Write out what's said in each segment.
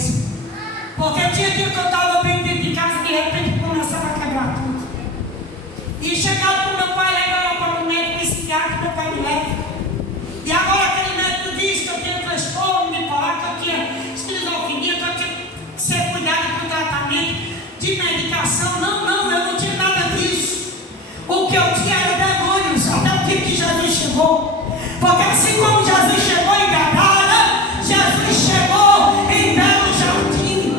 coisa. Porque tinha dia que eu estava bem dentro de casa e de repente começava a quebrar tudo. E chegava para o meu pai, levava para o médico psiquiatra, meu pai me leva. E agora aquele médico disse que eu tinha transtorno bipolar, que eu tinha esquizofrenia, que eu tinha que ser cuidado com tratamento de medicação. Não, eu não tinha nada disso. O que eu tinha era demônios, até o dia que Jesus chegou. Porque assim como Jesus chegou em Gadara, Jesus chegou em Belo Jardim.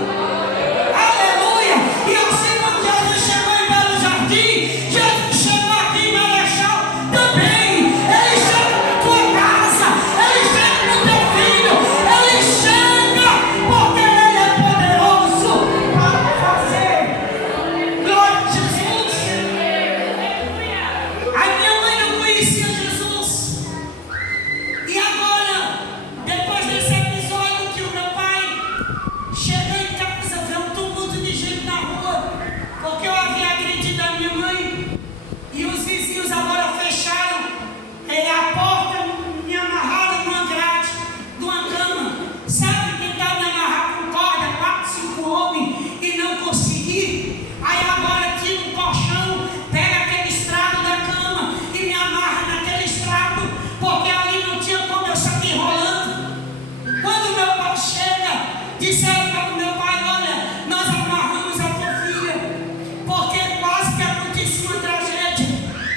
Aleluia! E assim como Jesus chegou em Belo Jardim, Jesus chegou aqui em Marechal também. Ele chega na tua casa, ele chega no teu filho, ele chega porque ele é poderoso para fazer. Glória a Jesus! A minha mãe não conhecia Jesus. E agora, depois desse episódio que o meu pai chegou em casa, viu um tumulto de gente na rua, porque eu havia agredido a minha mãe, e os vizinhos agora fecharam a porta, me amarraram numa grade, numa cama, sabe, tentaram me amarrar com corda, 4, 5 homens, e não consegui. Aí agora tira um colchão, pega aquele estrado da cama e me amarra naquele estrado, porque ali não tinha como eu sair rolando. Quando meu pai chega, disseram para o meu pai: olha, nós amarramos a tua filha, porque quase que aconteceu uma tragédia.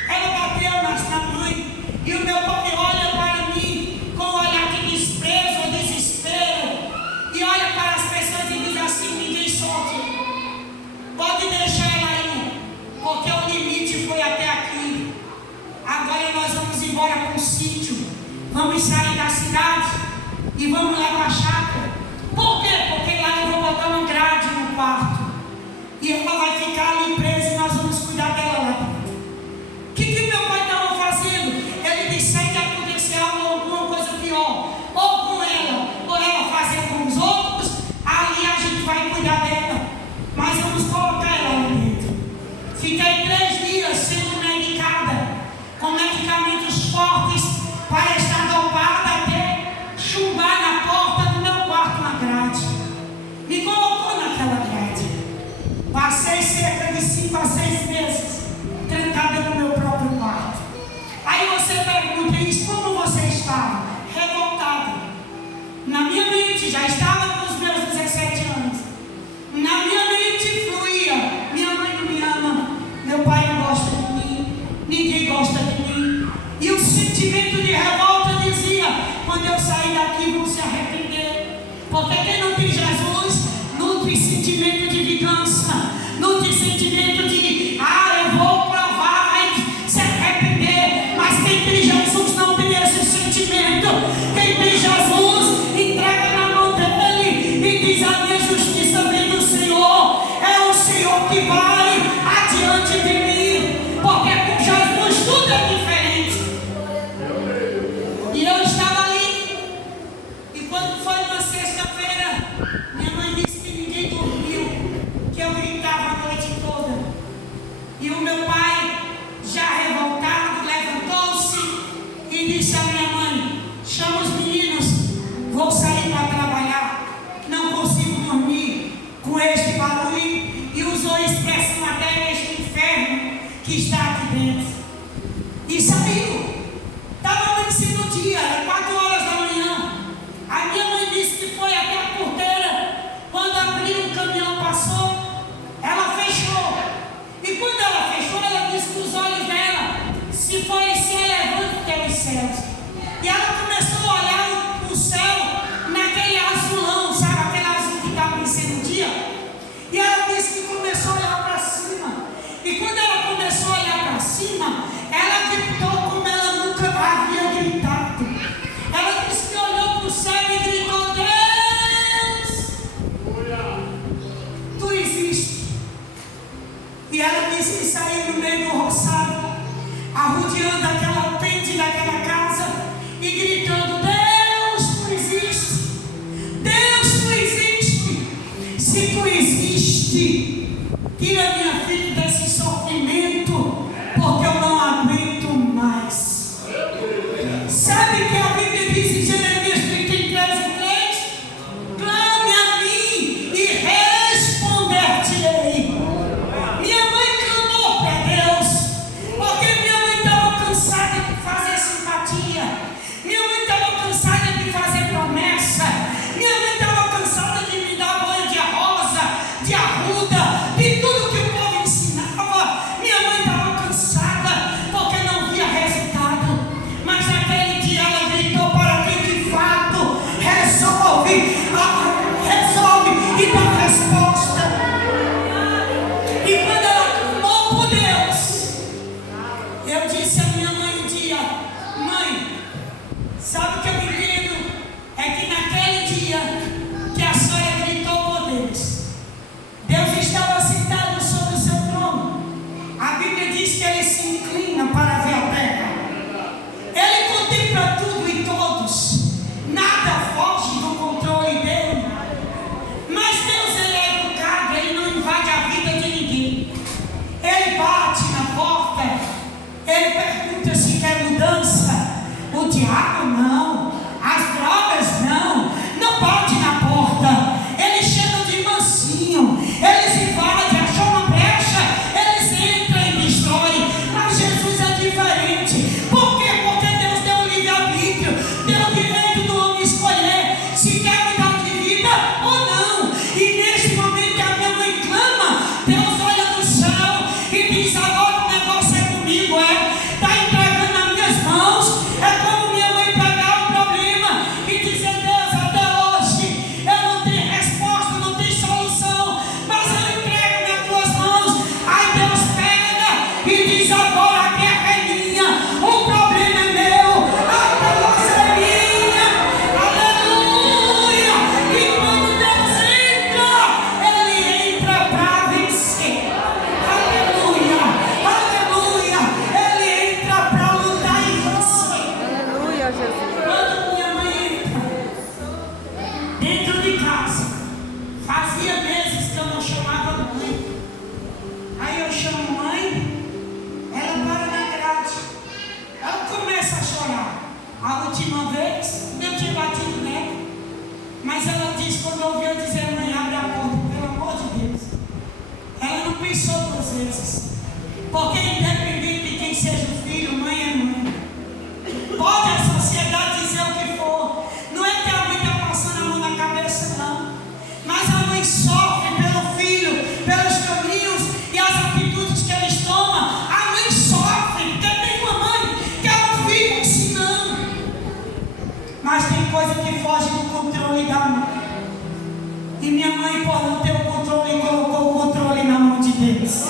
Ela bateu na mãe, e o meu pai olha para mim com um olhar de desprezo, desespero, e olha para as pessoas e diz assim: ninguém solte, pode deixar ela aí, porque o limite foi até aqui. Agora nós vamos embora para um sítio, vamos sair da cidade e vamos lá para a chácara. Por quê? Porque lá eu vou botar uma grade no quarto e ela vai ficar ali presa e nós vamos cuidar dela lá dentro. O que meu pai estava fazendo? Ele disse que acontecer alguma coisa pior, ou com ela, ou ela fazer com os outros, ali a gente vai cuidar dela, mas vamos colocar ela lá dentro. Fiquei 3 dias sendo medicada com medicamentos fortes para estar dopada até chumbar na porta do meu quarto na grade. Me colocou naquela grade. Passei cerca de 5 a 6 meses trancada no meu próprio quarto. Aí você pergunta: isso, como você estava? Revoltada. Na minha mente, já estava com os meus 17 anos. Na minha mente fluía: minha mãe não me ama, meu pai não gosta de mim, ninguém gosta de mim. E o sentimento de revolta dizia: quando eu sair daqui vão se arrepender. Porque quem não tem Jesus nutre sentimento de vingança, nutre sentimento de eu vou provar, vai se arrepender. Mas quem tem Jesus não tem esse sentimento. Quem tem Jesus entrega na mão dele e diz: a minha justiça vem do Senhor, é o Senhor que vai adiante de mim, porque com Jesus tudo é diferente. E eu estava ali, e quando foi uma sexta-feira, minha mãe disse que ninguém dormiu, que eu gritava a noite toda. E o meu pai, já revoltado, levantou-se e disse à minha mãe: chama os meninos, vou sair para trabalhar, não consigo dormir com este barulho. E usou expressão até este inferno que está aqui dentro. E saiu. Estava amanhecendo o dia, era 4 horas da manhã. A minha mãe disse que foi até a porteira. Quando abriu, o caminhão passou, ela fechou. E quando ela fechou, ela disse que os olhos dela se elevando pelos céus. E ela começou a olhar o céu naquele azulão, sabe, aquele azul que estava amanhecendo o dia. E ela disse que começou a olhar para cima. E quando ela começou a olhar para cima, ela gritou como ela nunca havia gritado. Ela disse que olhou para o céu e gritou: Deus, tu existes. E ela disse que saiu no meio do roçado, arrodeando aquela pente daquela casa e gritando: Deus, tu existes. Deus, tu existes. Se tu existes, tira minha filha desse sofrimento, porque eu não aguento mais. Sabe o que a Bíblia diz em Jeremias 33:3? Clame a mim dentro de casa. Fazia meses que eu não chamava mãe. Aí eu chamo mãe, ela para na grade. Ela começa a chorar. A última vez, eu tinha batido nela. Mas ela disse, quando ouviu eu dizer, mãe, abre a porta, pelo amor de Deus. Ela não pensou duas vezes. Porque independente de quem seja o filho, mãe é mãe. Pode a sociedade dizer o que for. Não é que a mãe está passando a mão na cabeça, não. Mas a mãe sofre pelo filho, pelos caminhos e as atitudes que eles tomam. A mãe sofre, porque tem uma mãe que é um filho ensinando. Mas tem coisa que foge do controle da mãe. E minha mãe, por não ter o controle, colocou o controle na mão de Deus.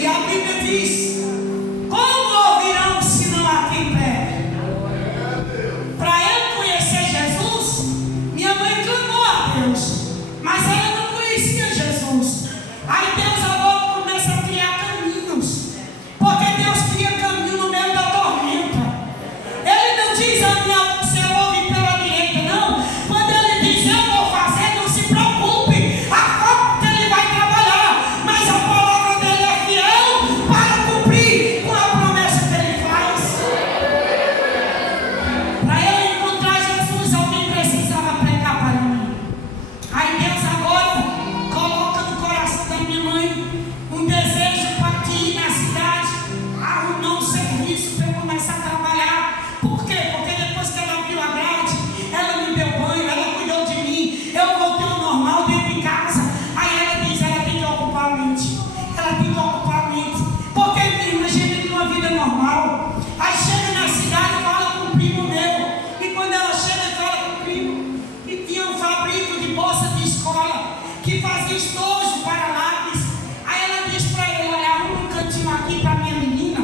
E a Bíblia diz: como ouvirão se não há quem pregue? Para eu conhecer Jesus, minha mãe clamou a Deus, mas ela não conhecia Jesus. Aí Deus agora começa a criar caminhos, porque Deus cria caminho no meio da tormenta. Ele não diz a minha, você ouve pela direita, não. Quando ele diz eu vou fazer, não se preocupe, a forma que ele vai trabalhar, mas a palavra dele é fiel para cumprir com a promessa que ele faz. Para eu encontrar Jesus, alguém precisava pregar para mim. Aí Deus agora coloca no coração da minha mãe um desejo para que ir na cidade, arrumar um serviço para eu começar a trabalhar. Por quê? Porque depois que ela viu a grade, ela me deu banho, ela cuidou de mim, eu voltei ao normal dentro de casa. Aí ela diz, ela tem que ocupar a mente. Ela tem que ocupar a mente. Porque minha irmã vive de uma vida normal. Aí chega na cidade e fala com o primo meu. E quando ela chega e fala com o primo, e tinha um fabrico de bolsa de escola que fazia estojo para lápis. Aí ela diz para ele, olha, arruma um cantinho aqui para minha menina,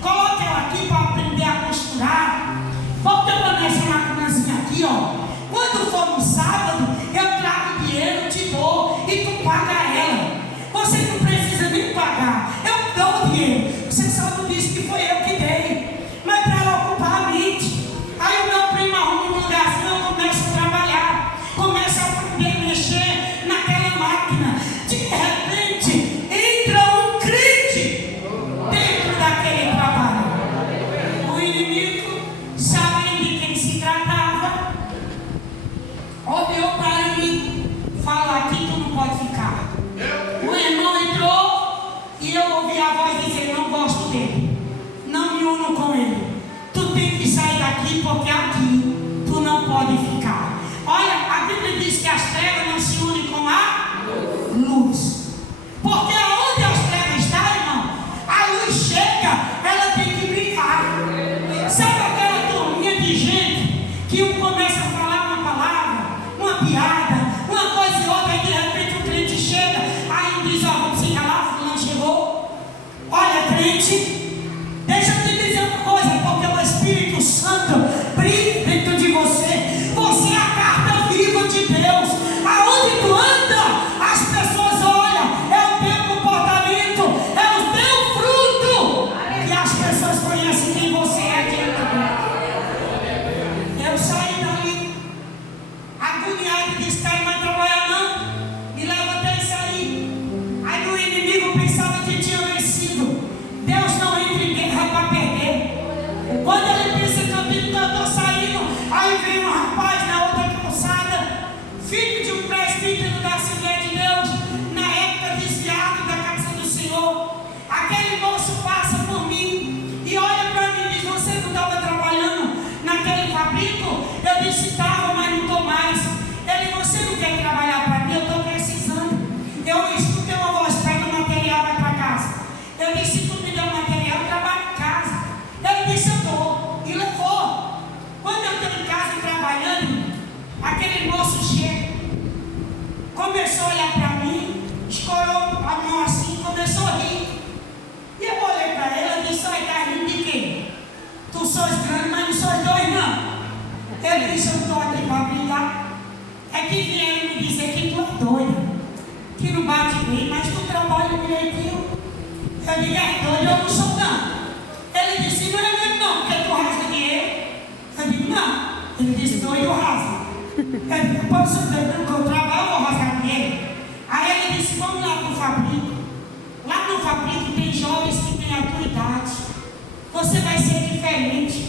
coloca ela aqui para aprender a costurar. Porque eu nessa maquinazinha aqui, ó. Quando for no sábado, eu trago dinheiro, te dou e tu paga ela. Você não precisa nem pagar, eu dou o dinheiro. Você só não disse que foi eu que dei, mas para ela ocupar a mente. Aí o meu primo arruma um lugarzinho, eu começo a trabalhar, começo a aprender a mexer naquela máquina. De repente, entra um crente dentro daquele trabalho. O inimigo, sabendo de quem se tratava, olhou para mim, falou, aqui tu não pode ficar. O irmão entrou e eu ouvi a voz dizer, não gosto dele, não me uno com ele, tu tem que sair daqui porque aqui tu não pode ficar. Olha, a Bíblia diz que as trevas não se unem com a luz. Porque aonde as trevas estão, irmão, a luz chega, ela tem que brilhar. Sabe aquela turminha de gente que um começa a falar uma palavra, uma piada, uma coisa e outra, e de repente o crente chega, aí diz, ó, vamos se calar, fulano chegou. Olha, crente, deixa eu te dizer uma coisa, porque o Espírito Santo brilha dentro de você. Você é a carta viva de Deus. Aonde tu anda, as pessoas olham, é o teu comportamento, é o teu fruto, e as pessoas conhecem quem você é dentro dele. Eu saí dali, agoniado, disse, cara, não vai trabalhar não. Me levantei e saí. Aí o inimigo pensava que tinha vencido. Deus não entra em guerra para perder. Quando ele pensa que eu estou saindo, aí vem um rapaz na outra calçada, filho de um presbítero da Assembleia de Deus, na época desviado da casa do Senhor. Aquele moço passa por mim e olha para mim e diz, você não estava trabalhando naquele fabrico? Eu disse, estava, mas não estou mais. Ele, você não quer trabalhar para mim? Eu estou precisando. Eu escutei uma voz, pega o material, vai para casa. Eu disse, se tu me der o material, eu trabalho em casa. Ele disse, eu dou. E levou. Quando eu estou em casa trabalhando, aquele moço chega, começou a olhar para mim, escorou a mão assim, começou a rir. E eu olhei para ele e disse, olha, tá rindo de quê? Tu sois grande, mas não sois dois, não. Ele disse, eu estou aqui para brigar. É que vieram me dizer que tu é doida, que não bate bem, mas tu trabalha direitinho. Eu digo, é doido, eu não sou não. Ele disse, não é mesmo não, porque tu rasga dinheiro. Eu digo, não. Ele disse, doido rasa. Depois do que eu trabalho, eu vou rasgar dinheiro. Aí ele disse, vamos lá para o fabrico. Lá no fabrico tem jovens que têm a tua idade. Você vai ser diferente.